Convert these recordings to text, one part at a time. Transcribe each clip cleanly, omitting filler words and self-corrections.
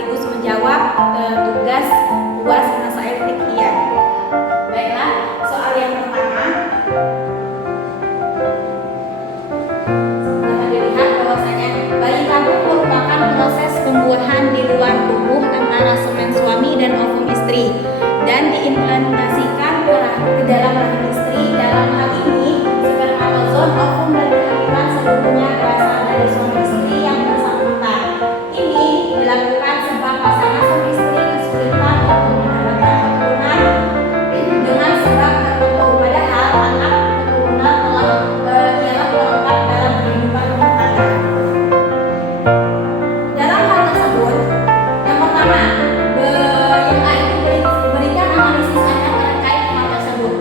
sekaligus menjawab tugas UAS Masail Fiqhiyah. Baiklah, soal yang pertama. Sudah dilihat bahwasanya bayi tabung merupakan proses pembuahan di luar tubuh antara semen suami dan ovum istri dan diimplantasikan ke dalam rahim istri. Dalam hal ini, spermatozoon, ovum dan kehamilan seluruhnya berasal dari suami istri yang bersangkutan. Ini dilakukan sebab pasangan suami istri kesulitan untuk mendapatkan keturunan dengan sebab tertentu. Padahal anak keturunan ialah pelengkap dalam kehidupan rumah tangga. Dalam hal tersebut, yang pertama, yang A itu berikan analisis Anda terkait hal tersebut.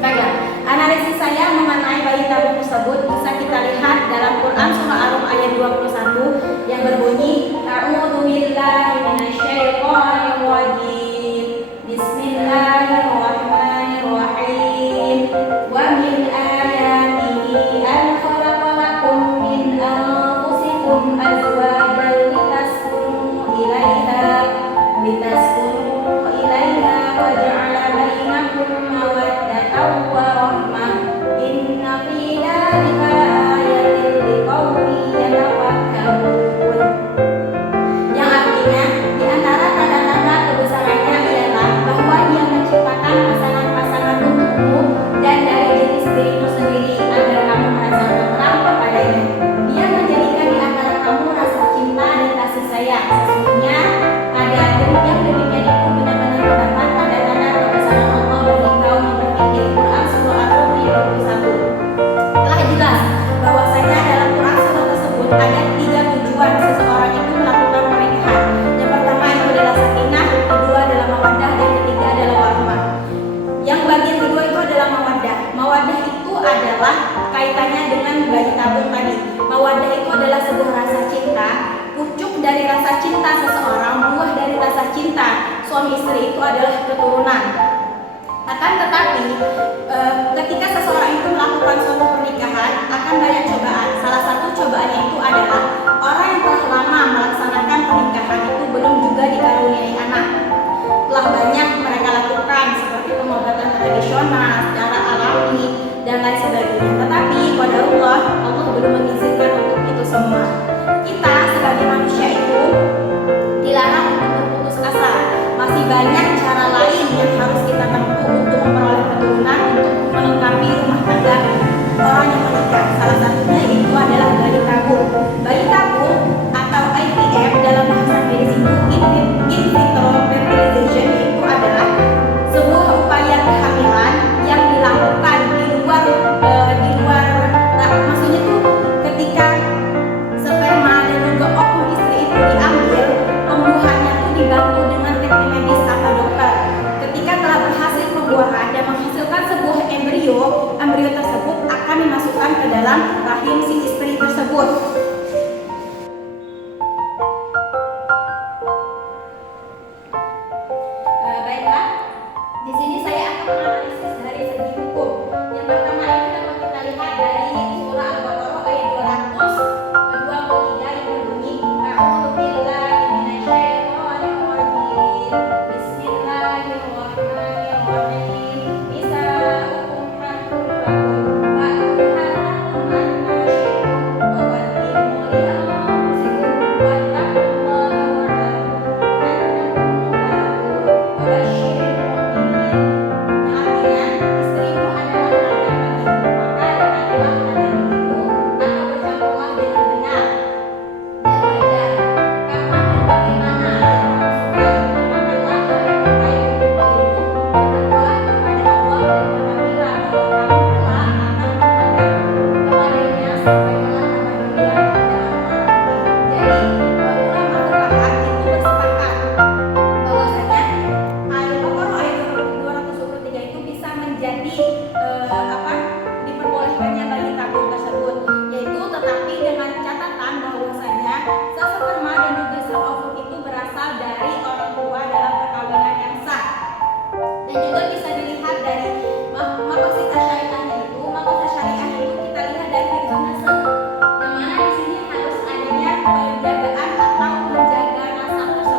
Baiklah, analisis saya mengenai bayi tabung tersebut bisa kita lihat dalam Quran surah Ar-Rum ayat 21 yang berbunyi, A'udzu billahi minasyaitonir rajim. Bismillahirrahmanirrahim. Wa min ayatihi an khalaqa lakum min anfusikum azwajan litaskunu ilaiha wa ja'ala bainakum mawaddatan wa rahmah. Inna fi dzalika ayatin liqaumin yatafakkarun. Yang artinya, di antara tanda-tanda kebesarannya ialah bahwa Dia menciptakan pasangan-pasangan untukmu dan dari jenis dirimu sendiri agar kamu merasa tenteram kepadanya. Dia menjadikan di antara kamu rasa cinta dan kasih sayang. Sesungguhnya ada yang demikian itu benar-benar terdapat tanda-tanda kebesaran Allah bagi kaum yang berpikir. Quran surah Ar-Rum ayat 21. Telah jelas bahwasanya dalam Quran surah tersebut ada 3 tujuan seseorang itu melakukan pernikahan. Yang pertama itu adalah sakinah, yang kedua adalah mawaddah, dan ketiga adalah warahmah. Yang bagian kedua itu adalah mawaddah. Mawaddah itu adalah kaitannya dengan bayi tabung tadi. Mawaddah itu adalah sebuah rasa cinta, pucuk dari rasa cinta seseorang, buah dari rasa cinta suami istri itu adalah keturunan. Akan tetapi ketika seseorang itu melakukan suatu pernikahan akan banyak cobaan. Salah satu cobaannya itu adalah orang yang telah lama melaksanakan pernikahan itu belum juga dikaruniai anak. Telah banyak mereka lakukan seperti pengobatan tradisional, secara alami dan lain sebagainya. Tetapi pada Allah belum mengizinkan untuk itu semua. Kita sebagai manusia itu dilarang untuk berputus asa. Masih banyak cara lain yang harus kita tempuh untuk memperoleh keturunan, untuk melengkapi rumah tangga orang yang menikah. Salah satunya itu adalah bayi tabung. Bayi tabung atau IVF dalam bahasa medis itu in vitro fertilization, itu adalah sebuah upaya kehamilan yang dilakukan di luar maksudnya tuh ketika sperma dan juga ovum istri itu diambil, pembuahannya itu dibantu dengan teknik medis atau dokter. Ketika telah berhasil pembuahan dan menghasilkan sebuah embrio tersebut akan dimasukkan ke dalam rahim si istri tersebut. Baiklah, di sini saya akan menganalisis dari segi hukum. Yang pertama itu dapat kita lihat dari surah Al-Baqarah ayat 223 yang berbunyi, A'udzu billahi minasyaitonir rajim. Bismillahirrahmanirrahim. Nisa'ukum harthun lakum fa'tu harthakum anna syi'tum wa qaddimu li anfusikum wattaqullaha wa'lamu annakum mulaqu wa basyiril mu'minin. Yang artinya, istrimu adalah ladang bagimu, maka dekatilah ladang itu atau bercampurlah dengan benar dan wajar. Kapan dan bagaimana yang kamu sukai, makanlah hal yang terbaik untuk dirimu. Bertakwalah kepada Allah dan ketahuilah bahwa kamu telah akan menghadap kepadanya sampai kelak apabila dalam nanti. Jadi, ulama fuqaha itu bersepakat bahwasanya Al-Baqarah ayat 223 itu bisa menjadi diperbolehkannya bayi tabung tersebut, yaitu tetapi dengan catatan bahwasanya sel sperma dan juga sel ovum itu berasal dari orang tua dalam perkawinan yang sah. Dan juga bisa dilihat dari maqasid syariahnya itu. Maqasid syariah itu kita lihat dari hifdzun nasab, yang mana di sini harus adanya penjagaan atau menjaga nasab tersebut.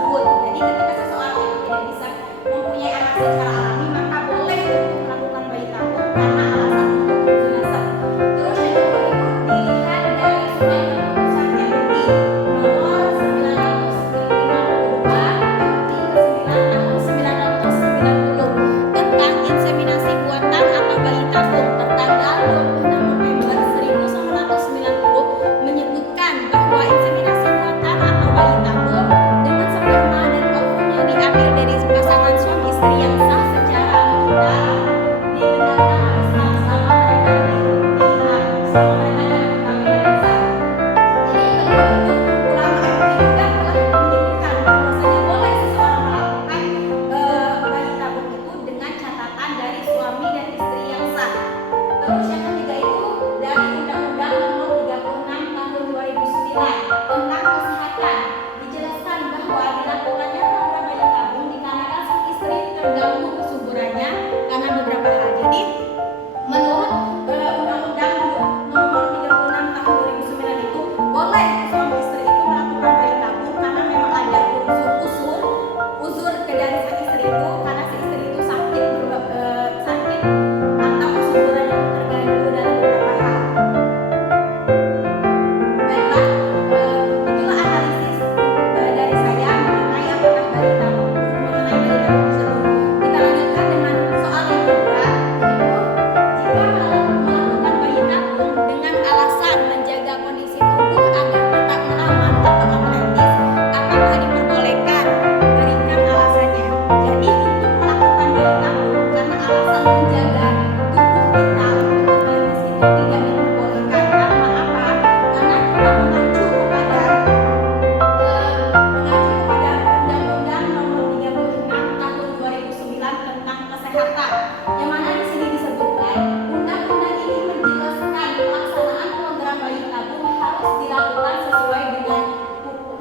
kesehatan. Yang mana di sini disebutkan undang-undang ini menjelaskan pelaksanaan program bayi tabung harus dilakukan sesuai dengan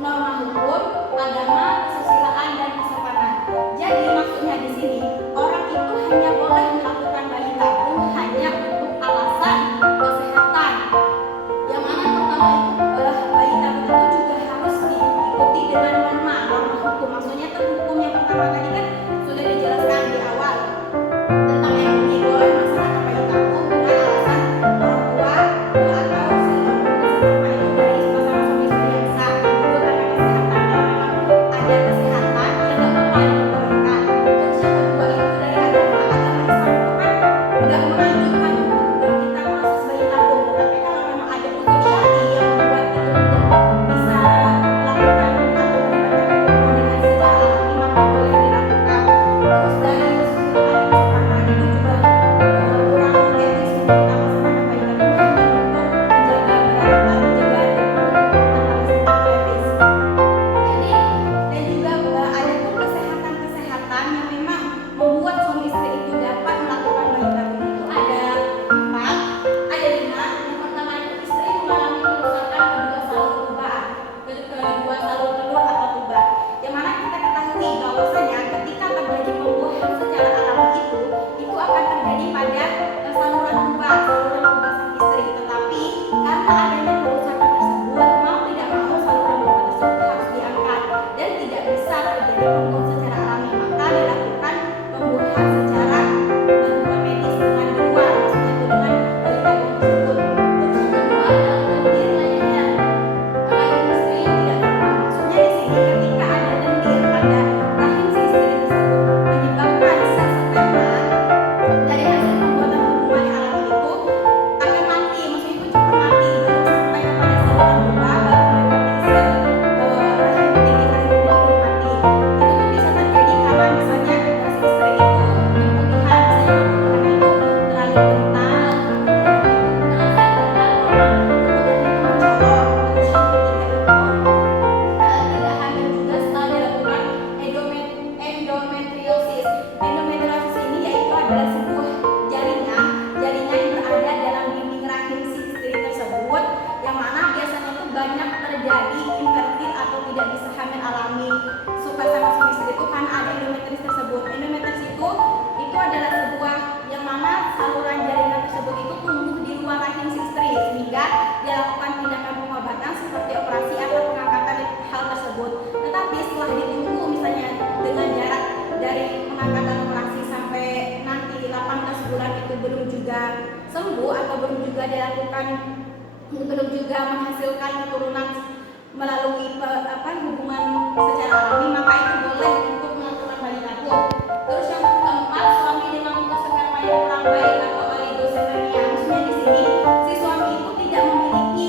norma hukum, agama, kesusilaan dan kesopanan. Jadi maksudnya di sini orang itu hanya boleh melakukan bayi tabung hanya untuk alasan kesehatan. Yang mana pertama itu bayi tabung itu juga harus diikuti dengan norma hukum. Maksudnya hukum yang pertama tadi kan sudah dijelaskan di awal tentang yang boleh melaksanakan bayi tabung dengan alasan orang tua atau sesama itu dari pasangan suami istri yang sah. Itu karena kesehatan, kalau memang ada kesehatan ya nggak apa-apa diperbolehkan. Terus yang kedua itu dari agama Islam itu kan udah menganjurkan untuk kita proses bayi tabung. Tapi kalau memang ada unsur syar'i yang membuat itu tidak bisa melakukan atau mendapatkan dengan secara alami maka boleh dilakukan. Terus dari kesusilaan dan kesopanan itu juga kurang etis untuk kita melaksanakan bayi tabung hanya untuk menjaga berat menjaga tentang etis. Jadi dan juga ada tuh kesehatan yang memang membuat suami istri itu dapat melakukan bayi tabung itu ada 4, ada 5. Yang pertama itu istri mengalami kerusakan kedua salur tuba, kedua salur telur atau tuba. Yang mana kita ketahui bahwasanya ketika terjadi pembuahan secara alami itu akan terjadi pada saluran tuba sang istri. Tetapi karena adanya kerusakan tersebut, mau tidak mau saluran tuba tersebut harus diangkat dan tidak bisa terjadi pembuahan secara alami, maka dilakukan pembuahan secara bantuan medis dengan di luar, maksudnya itu dengan bayi tabung tersebut. Terus yang kedua adalah lendir leher rahim istri yang tidak normal. Maksudnya di sini ketika ada lendir pada rahim si istri tersebut menyebabkan sel sperma dari hasil pembuatan hubungan yang alami itu akan mati, maksudnya itu cepat mati, belum sampai kepada saluran tuba baru melewati sel rahim tinggi rahim udah mati. Itu tuh bisa terjadi karena misalnya si istri itu pemutihan, misalnya pemutihan itu terlalu kental, kemudian itu mencolok. Terus yang ketiga itu tidak hamil juga setelah dilakukan endometriosis. Endometriosis ini yaitu adalah sebuah jaringan yang berada dalam dinding rahim si istri tersebut, yang mana biasanya itu banyak terjadi infertil atau tidak bisa hamil alami suka sama suami istri itu karena ada endometriosis tersebut. Endometriosis itu adalah sebuah yang mana saluran jaringan tersebut itu tumbuh di luar rahim si istri sehingga dilakukan tindakan pengobatan seperti operasi atau pengangkatan hal tersebut. Tetapi setelah ditunggu misalnya dengan jarak dari pengangkatan operasi sampai nanti 18 bulan itu belum juga sembuh atau belum juga menghasilkan keturunan melalui hubungan secara alami, maka itu boleh untuk melakukan bayi tabung. Terus yang keempat, suami dengan mutu sperma yang kurang baik atau oligosepermia. Maksudnya di sini si suami itu tidak memiliki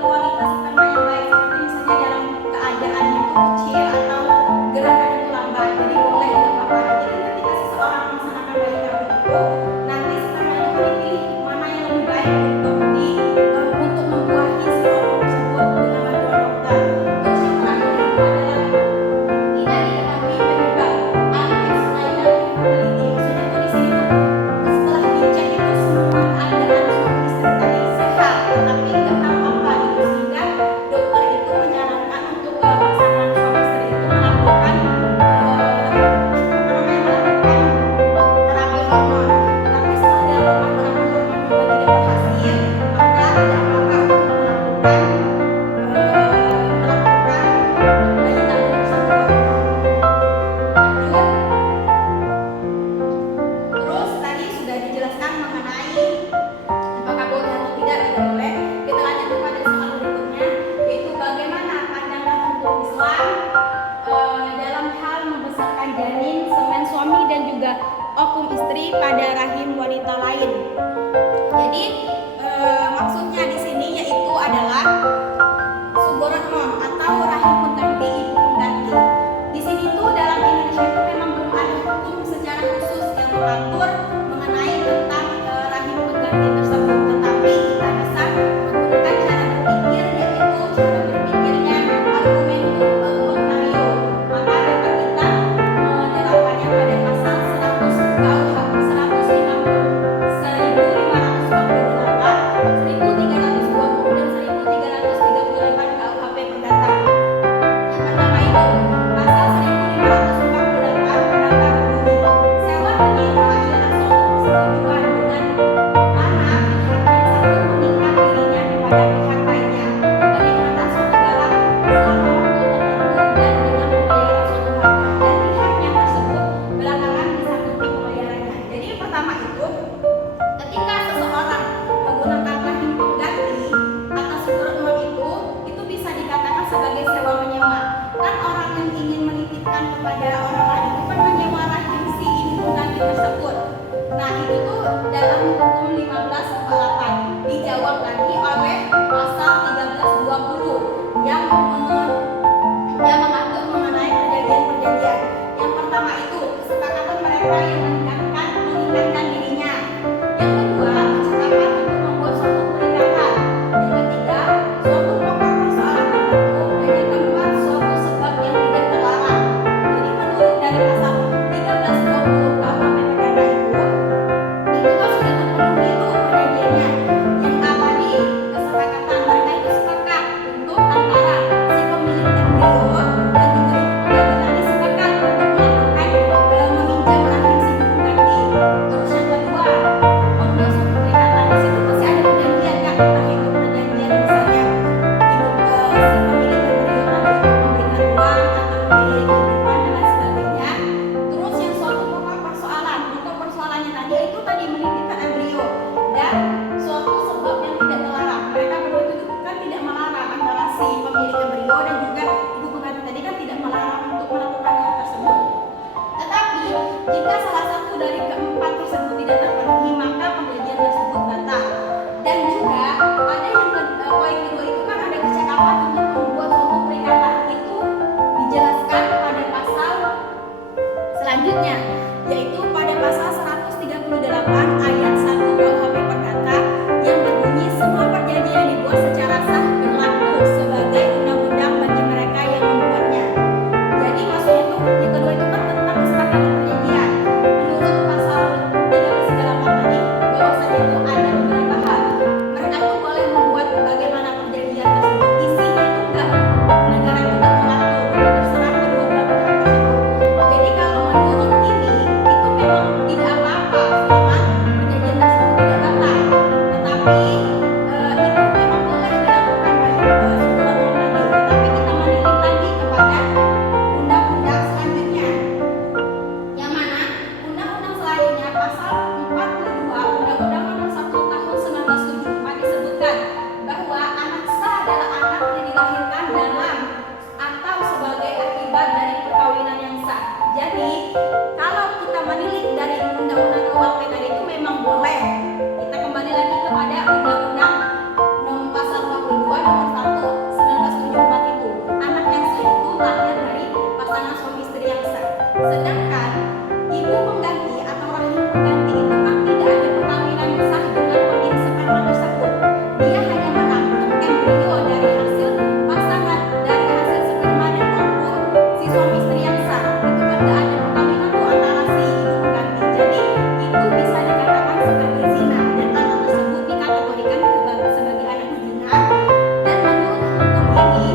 kualitas sperma yang baik, seperti misalnya dalam keadaannya itu kecil atau gerakan itu lambat. Jadi boleh nggak apa-apa. Jadi ketika seseorang melaksanakan bayi tabung itu nanti sperma itu akan dipilih mana yang lebih baik untuk membuahi si ovum tersebut dengan bantuan dokter. Terus yang terakhir itu adalah tidak diketahui penyebab unexplained infertility. Maksudnya itu di sini tuh setelah dicek itu semua keadaan suami istri tadi sehat, tetapi nggak tahu apa gitu, sehingga dokter itu menyarankan untuk pasangan suami istri itu melakukan terapi hormon. Tetapi setelah dilakukan terapi hormon juga tidak berhasil, maka tidak apa-apa untuk melakukan bayi tabung tersebut. Lanjut. Terus tadi sudah dijelaskan mengenai apakah boleh atau tidak boleh. Kita lanjut kepada soal berikutnya, yaitu bagaimana pandangan hukum Islam dalam hal membesarkan janin, semen suami dan juga ovum istri pada rahim wanita lain. Jadi maksudnya di sini yaitu adalah suboroknon atau rahim pengganti ibu pengganti. Di sini tuh dalam Indonesia itu memang belum ada hukum secara khusus yang mengatur mengenai tentang rahim pengganti tersebut, tetapi kita bisa menggunakan cara berpikir, yaitu cara berpikirnya argumentum contrario. Maka dapat kita menerapkannya pada pasal 100 KUH mengingatkan dirinya. Yang kedua, percakapan untuk membuat suatu perikatan. Yang ketiga, suatu pokok persoalan tertentu. Dan yang keempat, suatu sebab yang tidak terlarang. Jadi menurut dari pasal 1320 KUHP pidana itu kan sudah terpenuhi itu perjanjiannya. Yang apa nih? Kesepakatan mereka itu sepakat untuk antara si pemilik embrio dan juga ibu tadi sepakat untuk melakukan meminjam rahim si ibu ganti. Terus yang kedua, membuat suatu perikatan. Di situ pasti ada perjanjian kan, entah itu perjanjian misalnya ibu si pemilik embrio tadi untuk memberikan uang atau biaya kehidupan dan lain sebagainya. Terus yang suatu pokok persoalan, untuk persoalannya tadi itu tadi menitipkan embrio dan suatu sebab yang tidak terlarang. Mereka berdua itu kan tidak melarang, antara si pemilik embrio dan juga ibu pengganti tadi kan tidak melarang untuk melakukan hal tersebut. Tetapi jika salah satu dari keempat tersebut tidak terpenuhi, maka perjanjian tersebut batal. Dan juga ada yang poin kedua itu kan ada kecakapan untuk membuat suatu perikatan. Itu dijelaskan pada pasal selanjutnya, yaitu pada pasal 138 ayat 1 KUHP Perdata yang berbunyi semua perjanjian yang dibuat secara sah berlaku sebagai undang-undang bagi mereka yang membuatnya. Jadi maksudnya itu yang kedua itu kan tentang kesepakatan perjanjian. Menurut pasal 338 tadi bahwasanya itu ada beberapa hal. Mereka itu boleh membuat bagaimana perjanjian tersebut. Isinya itu enggak negara itu enggak mengatur, itu terserah kedua belah pihak tersebut. Jadi kalau menurut ini itu memang tidak apa-apa selama perjanjian tersebut tidak batal. Tetapi itu memang boleh dilakukan baik sebuah uang tadi. Tetapi kita menilik lagi kepada undang-undang selanjutnya. Yang mana undang-undang selanjutnya pasal 42 Undang-Undang Nomor 1 Tahun 1974 disebutkan bahwa anak sah adalah anak yang dilahirkan dalam atau sebagai akibat dari perkawinan yang sah. Jadi kalau kita menilik dari undang-undang KUHP tadi itu memang boleh. Kita kembali lagi kepada undang-undang pasal 42 nomor 1 1974 itu. Anak yang sah itu lahir dari pasangan suami istri yang sah. Sedangkan ibu pengganti atau rahim pengganti itu kan tidak ada perkawinan yang sah dengan pemilik sperma tersebut. Dia hanya menampung embrio dari hasil pasangan, dari hasil sperma dan maupun si suami istri yang sah. Itu kan tidak ada perkawinan tuh antara si ibu pengganti. Jadi itu bisa dikatakan sebagai zina dan anak tersebut dikategorikan sebagai anak zina. Dan menurut hukum ini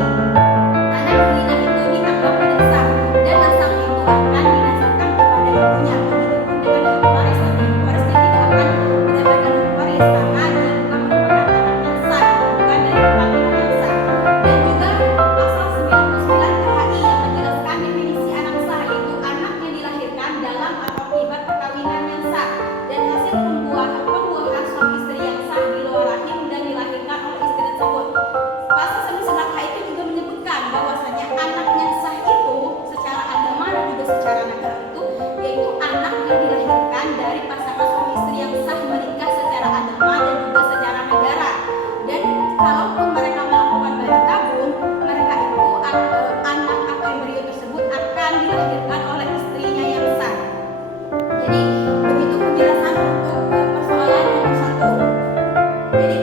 anak zina itu dianggap tidak sah dan nasabnya itu akan dinasabkan kepada ibunya. Begitupun dengan hak waris, nanti hak warisnya tidak akan mendapatkan hak waris karena dia bukan merupakan anak yang sah, bukan dari perkawinan yang sah. Dan juga pasal 99 KHI yang menjelaskan definisi anak sah, yaitu anak yang dilahirkan dalam atau akibat perkawinan yang sah dan hasil pembuahan suami istri yang sah di luar rahim dan dilahirkan oleh istri tersebut. Pasal 99 KHI itu juga menyebutkan bahwasanya anak yang sah itu secara agama dan juga secara negara itu yaitu anak yang dilahirkan dari pasangan suami istri yang sah menikah secara agama dan juga secara negara. Dan kalaupun mereka melakukan bayi tabung, mereka itu anak atau embrio tersebut akan dilahirkan oleh istrinya yang sah. Jadi begitu penjelasan untuk persoalan nomor 1. Jadi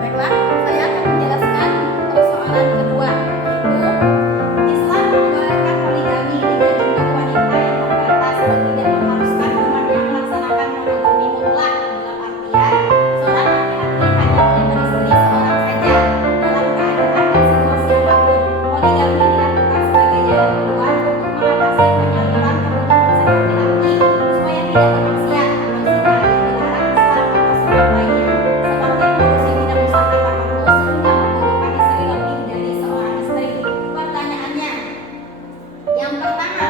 baiklah, saya akan menjelaskan persoalan kedua, yaitu Islam membolehkan poligami dengan jumlah wanita yang terbatas dan tidak mengharuskan umat yang melaksanakan monogami mutlak, dalam artian seorang laki-laki hanya boleh beristri seorang saja dalam keadaan dan situasi apapun. Poligami dilakukan sebagai jalan keluar untuk mengatasi penyaluran kebutuhan si laki-laki supaya tidak termaksiat atau zina yang dilarang Islam atau sebab lainnya, seperti mengurusi bidang usaha tertentu sehingga membutuhkan istri lebih dari seorang istri. Pertanyaannya, yang pertama,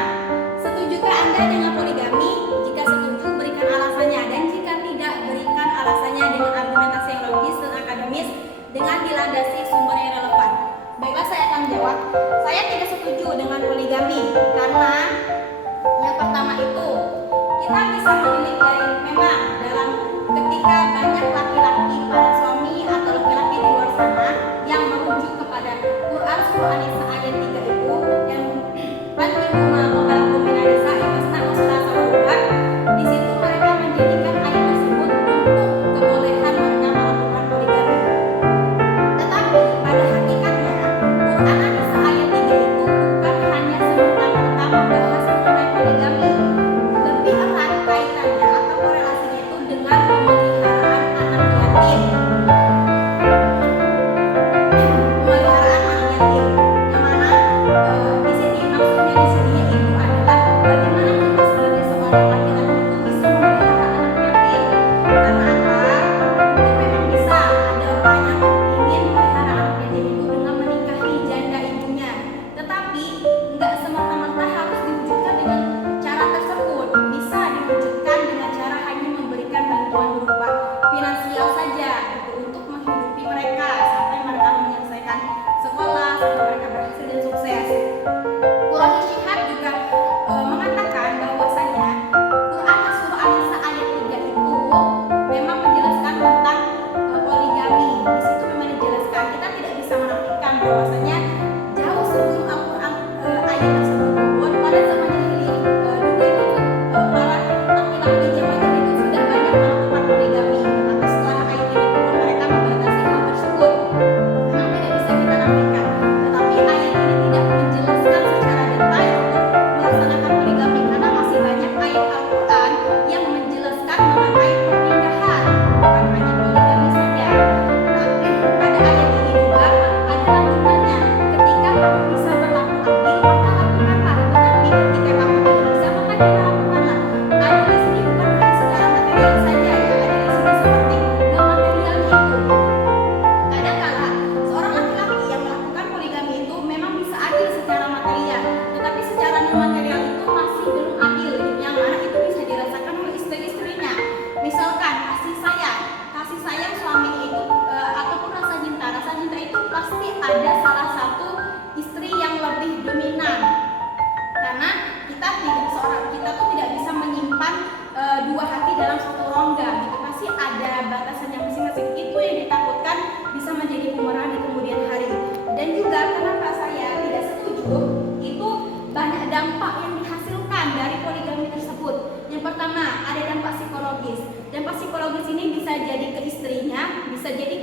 setujukah Anda dengan poligami? Jika setuju, berikan alasannya, dan jika tidak, berikan alasannya dengan argumentasi yang logis dan akademis dengan dilandasi sumber yang relevan. Baiklah, saya akan menjawab. Saya tidak setuju dengan poligami karena yang pertama itu kita bisa menilik dari memang dalam ketika banyak laki-laki para suami atau laki-laki di luar sana yang merujuk kepada Quran surah An-Nisa ayat 3 itu yang bantu ma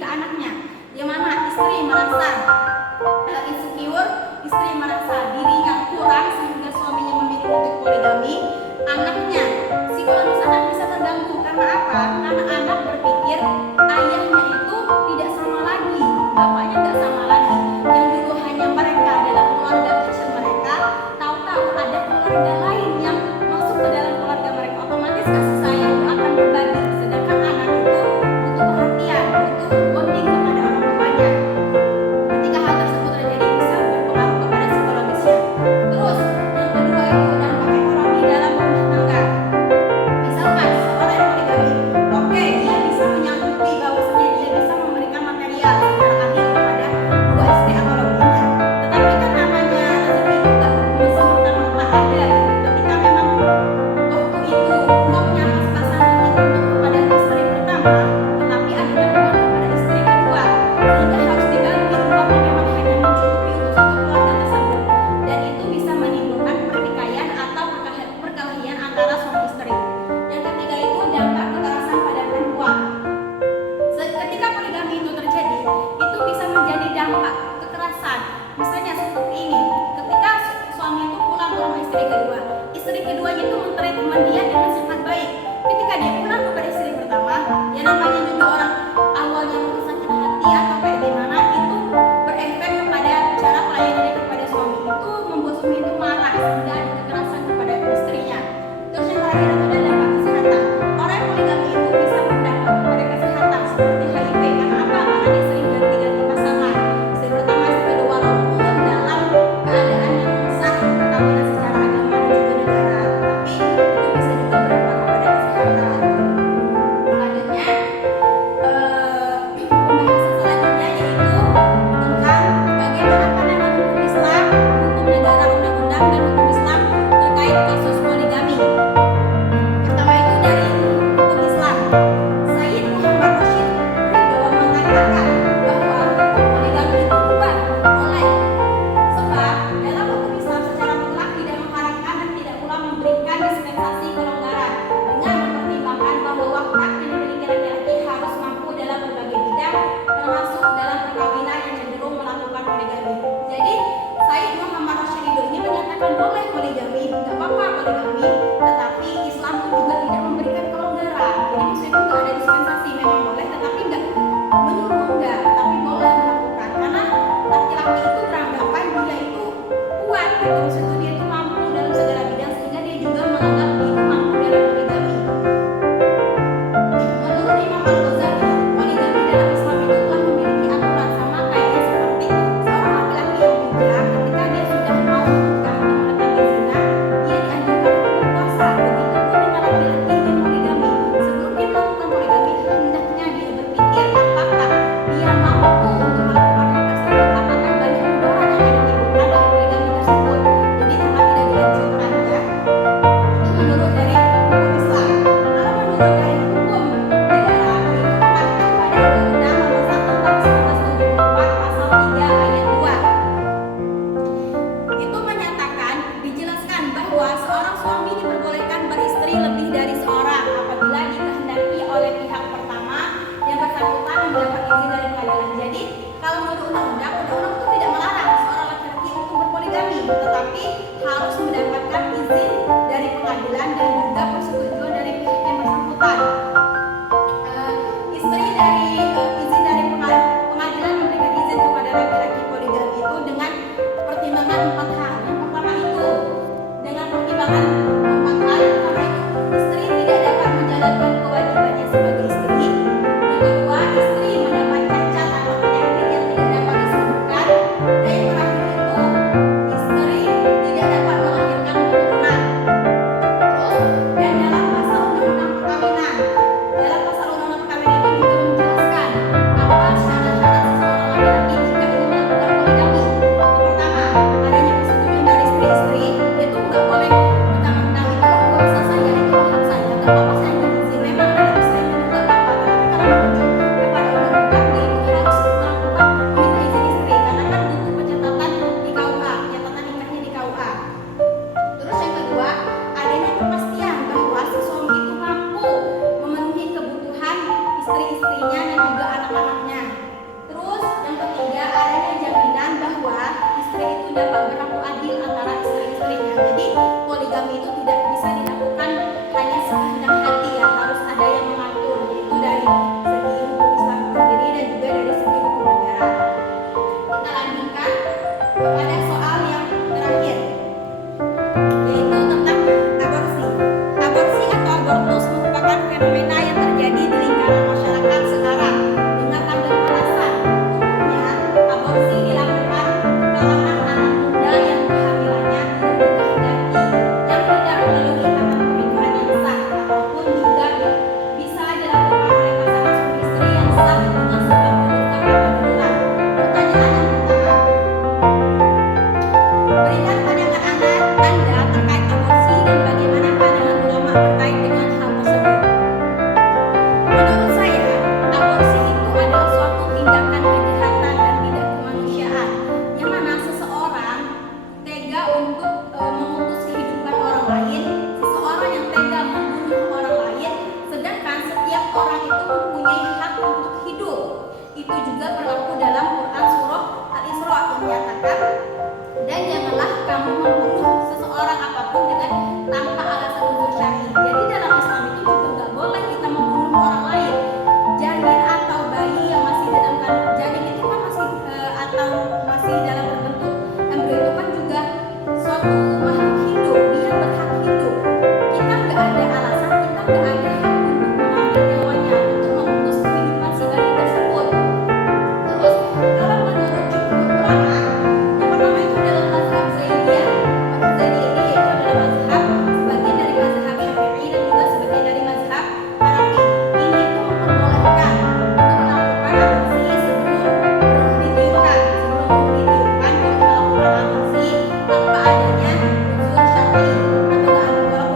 anaknya, di mana istri merasa insecure, istri merasa dirinya kurang sehingga suaminya memilih untuk poligami. Anaknya psikologis anak bisa terganggu karena apa? Karena anak berpikir ayahnya itu tidak sama lagi, bapaknya nggak sama lagi. Yang dulu hanya mereka adalah keluarga kecil mereka, tahu-tahu ada keluarga lain yang masuk ke dalam keluarga mereka, otomatis kasih sayang itu akan berbagi. Sedangkan anak itu butuh perhatian, butuh bonding kepada orang tuanya. Ketika hal tersebut terjadi bisa berpengaruh kepada psikologisnya. Terus yang kedua itu dampak ekonomi dalam rumah tangga. Misalkan seorang yang poligami, oke, dia bisa menyanggupi bahwasanya dia bisa memberikan material secara adil kepada dua istri atau lebihnya. Tetapi kan namanya rezeki itu nggak semata-mata ada. Ketika memang waktu itu uangnya pas-pasan untuk kepada istri pertama, tetapi ada gangguan kepada istri kedua, sehingga harus dibagi uangnya memang hanya mencukupi untuk satu keluarga tersebut, dan itu bisa menimbulkan pertikaian atau perkelahian antara suami istri. Yang ketiga itu dampak kekerasan pada perempuan. Ketika poligami itu terjadi, itu bisa menjadi dampak kekerasan. Misalnya seperti ini, ketika suami itu pulang ke rumah istri keduanya itu mentreatment dia dengan sangat baik. Ketika dia pulang kepada istri pertama, ya namanya juga orang awalnya mungkin sakit hati atau kayak gimana, itu berefek kepada cara pelayanan dia kepada suami, itu membuat suami itu marah sehingga ada kekerasan kepada istrinya. Terus yang terakhir itu adalah dampak kesehatan. Orang yang poligami itu bisa berdampak kepada kesehatan seperti HIV. Karena apa? Karena dia sering ganti-ganti pasangan. Istri pertama, istri kedua, walaupun dalam keadaan yang sah perkawinan secara agama dan juga negara, tapi itu bisa juga berdampak kepada kesehatan. Selanjutnya, pembahasan selanjutnya yaitu tentang bagaimana pandangan hukum Islam, hukum negara, undang-undang dan hukum Islam terkait kasus poligami. Pertama itu dari hukum Islam. Sayyid Muhammad Rashid Ridho mengatakan bahwa hukum poligami itu boleh, sebab dalam hukum Islam secara mutlak tidak mengharamkan dan tidak pula memberikan dispensasi kelonggaran dengan mempertimbangkan bahwa watak yang dimiliki laki-laki harus mampu dalam berbagai bidang, termasuk dalam perkawinan yang cenderung melakukan poligami. Jadi Sayyid Muhammad Rashid Ridho ini menyatakan boleh poligami, nggak apa-apa poligami, tetapi Islam pun juga tidak memberikan kelonggaran. Jadi maksudnya itu nggak ada dispensasi, memang boleh, tetapi nggak menyuruh enggak, tapi boleh melakukan. Karena laki-laki itu beranggapan dia itu kuat, gitu. Maksudnya dia itu mampu dalam segala bidang sehingga dia juga menganggap dia itu mampu dalam poligami. Menurut Imam Al-Ghazali, poligami dalam Islam itu telah memiliki aturan sama kayaknya seperti seorang laki-laki yang bujang ketika dia sudah mau menikah atau mendekati zina, dia dianjurkan untuk berpuasa. Begitupun dengan laki-laki yang poligami. Sebelum dia melakukan poligami, hendaknya dia berpikir apakah dia mampu untuk melakukan hal tersebut, apakah banyak mudarat yang ada ditimbulkan dari poligami tersebut. Jadi sangat tidak dianjurkan, ya. Itu menurut dari hukum Islam. Kalau menurut dari hukum negara, itu mengacu pada Undang-Undang Nomor 1 Tahun 1974 Pasal 3 Ayat 2. Itu menyatakan, dijelaskan bahwa seorang suami diperbolehkan beristri lebih dari seorang apabila dikehendaki oleh pihak pertama yang bersangkutan mendapat izin dari pengadilan. Jadi kalau menurut undang-undang itu tidak melarang seorang laki-laki untuk berpoligami, tetapi harus mendapatkan izin dari pengadilan dan juga persetujuan dari pihak yang bersangkutan. Istri dari izin dari pengadilan memberikan izin kepada laki-laki poligami itu dengan pertimbangan 4 hal. Yang pertama itu dengan pertimbangan 4 hal. Yang pertama itu istri tidak dapat menjalankan kewajibannya sebagai istri. Yang kedua, istri mendapat cacat atau penyakit yang tidak dapat disembuhkan. Dan yang terakhir itu istri tidak dapat melahirkan keturunan. Terus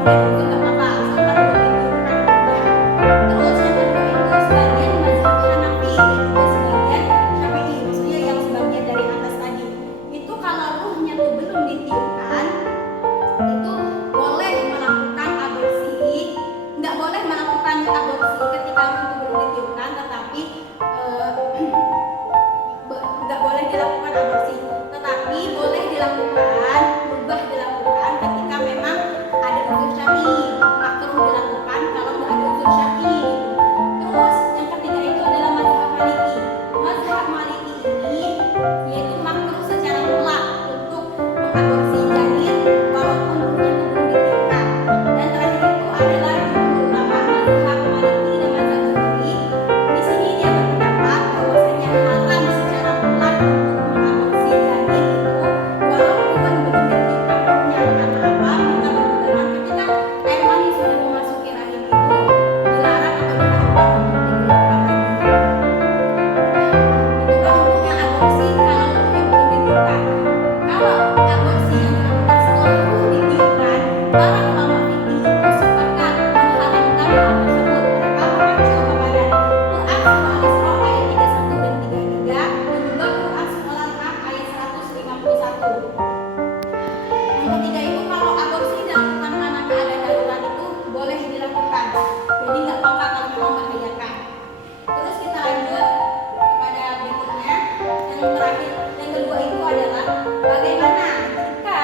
ada uzur nggak apa-apa, asalkan belum ditiupkan. Terus yang kedua itu sebagian mazhab Hanafi dan juga sebagian Syafi'i, maksudnya yang sebagian dari atas tadi. Itu kalau ruhnya tuh belum ditiupkan, itu boleh melakukan aborsi. Nggak boleh melakukan aborsi ketika ruh itu belum ditiupkan, tetapi nggak boleh dilakukan aborsi, tetapi boleh dilakukan, mubah dilakukan ketika memang ada uzur syar'i, makruh dilakukan kalau nggak ada uzur syar'i. Terus yang ketiga itu adalah mazhab Maliki. Mazhab Maliki ini yaitu makruh secara mutlak untuk mengaborsi janin walaupun ruhnya itu belum ditiupkan. Dan terakhir itu adalah jumhur ulama mazhab Maliki dan mazhab Syafi'i. Di sini dia berpendapat bahwasanya haram secara mutlak untuk mengaborsi janin itu walaupun belum ditiupkan ruhnya. Karena apa? Maka berpedoman ketika air mani sudah memasuki rahim itu dilarang atau diharamkan untuk digunakan lagi. Itu kan untuk yang aborsi kalau ruhnya belum ditiupkan. Kalau aborsi yang dilakukan setelah ruh ditiupkan, para ulama fikih itu sepakat mengharamkan hal tersebut. Mereka mengacu kepada Quran Surah Al-Isra ayat 31 dan 33 dan juga Quran Surah Al-Kahf ayat 151. Yang ketiga itu kalau aborsi dilakukan karena keadaan darurat itu boleh dilakukan. Jadi nggak apa-apa kalau memang membahayakan. Terus kita lanjut kepada berikutnya. Yang terakhir, yang kedua itu adalah bagaimana jika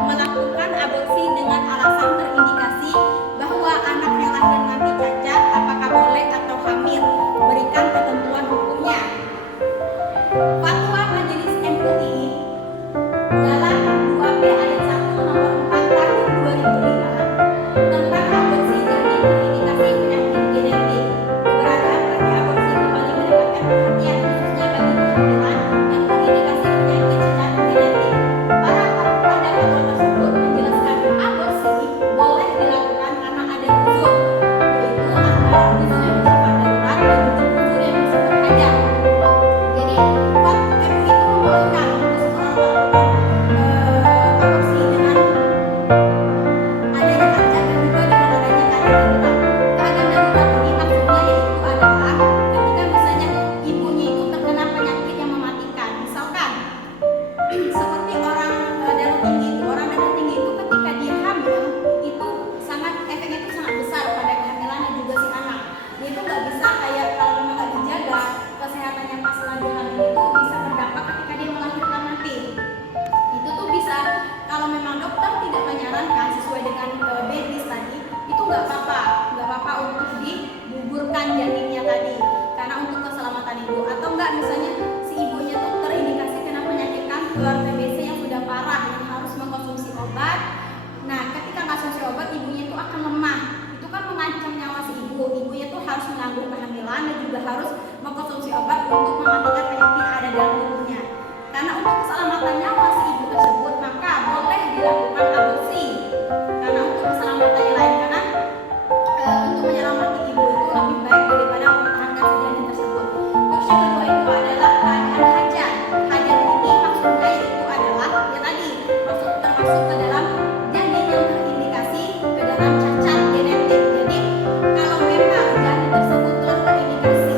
melakukan aborsi dengan alasan terindikasi bahwa anak yang lahir nanti cacat, apakah boleh atau hamil? Berikan ketentuan hukumnya. Fatwa Majelis MUI dalam 2B ayat 1 nomor 4 tahun 2005 tentang aborsi janin terindikasi penyakit genetik. Keberadaan praktik aborsi kembali mendapatkan perhatian khususnya bagi kehamilan yang terindikasi penyakit cacat genetik. Pada fatwa tersebut menjelaskan aborsi boleh dilakukan karena ada uzur, yaitu antara uzur yang bersifat darurat dan uzur yang bersifat hajat. Jadi fatwa MUI itu membolehkan untuk seseorang melakukan aborsi dengan adanya hajat dan juga dengan adanya keadaan darurat. Keadaan darurat ini maksudnya yaitu adalah ketika misalnya ibunya itu terkena penyakit yang mematikan, misalkan seperti orang darah tinggi itu, orang darah tinggi itu ketika dia hamil itu efeknya itu sangat besar pada kehamilan dan juga si anak. Dia itu nggak bisa kayak kalau memang nggak dijaga kesehatannya pas lagi hamil itu bisa berdampak ketika dia melahirkan nanti. Itu tuh bisa kalau memang dokter tidak menyarankan sesuai dengan bed list tadi, itu nggak apa-apa untuk digugurkan janinnya tadi karena untuk keselamatan ibu. Atau enggak misalnya si ibunya tuh terindikasi kena penyakit kanker TBC yang sudah parah yang harus mengkonsumsi obat. Nah ketika konsumsi obat ibunya itu akan lemah, itu kan mengancam nyawa si ibu. Ibunya tuh harus menanggung kehamilan dan juga harus mengkonsumsi obat untuk mematikan penyakit yang ada dalam tubuhnya. Karena untuk keselamatan nyawa si ibu tersebut maka boleh dilakukan aborsi karena untuk keselamatannya lain, karena untuk menyelamati ibu itu lebih baik daripada mempertahankan si janin tersebut. Terus yang kedua itu adalah keadaan hajat. Hajat ini maksudnya itu adalah ya tadi termasuk ke dalam janin yang terindikasi ke dalam cacat genetik. Jadi kalau memang janin tersebut telah terindikasi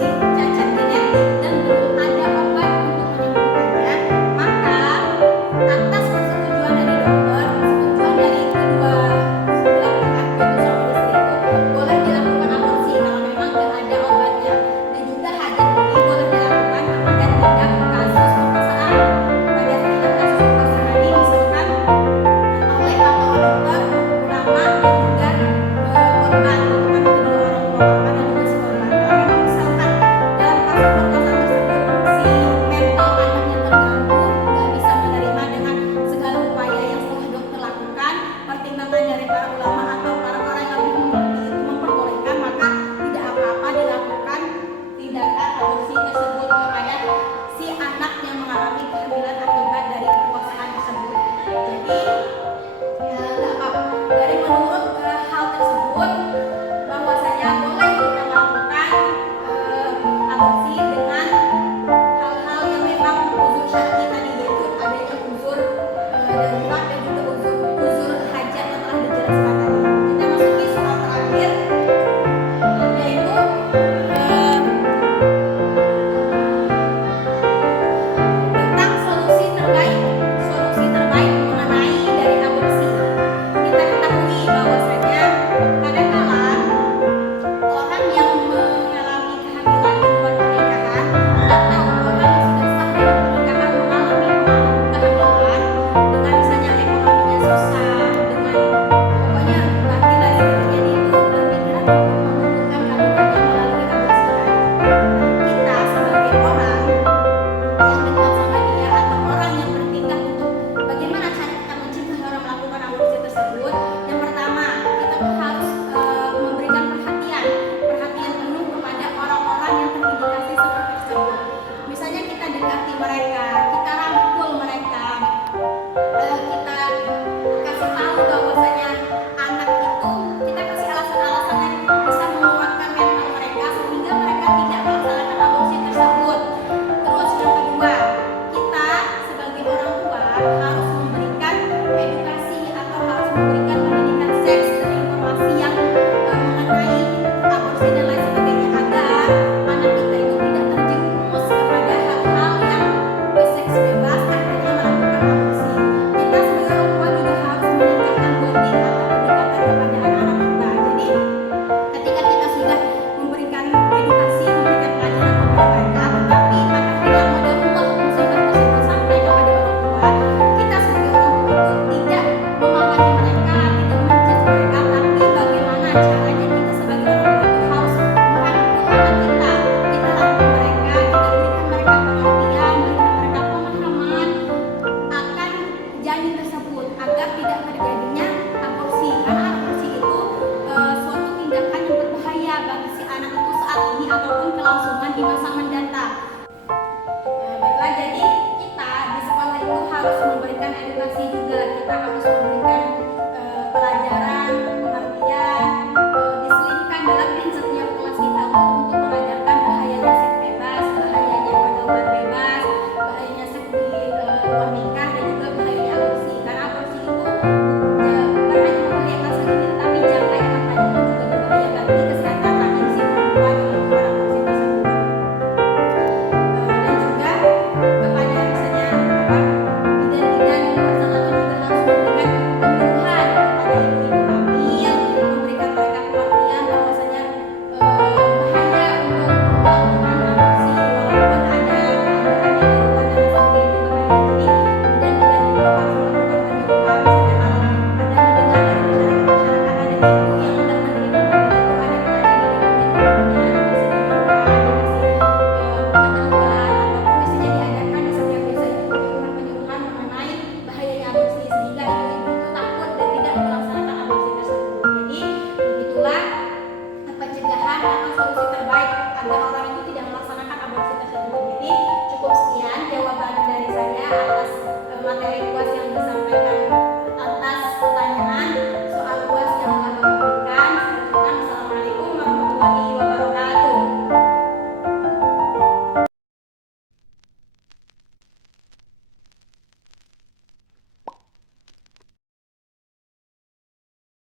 acara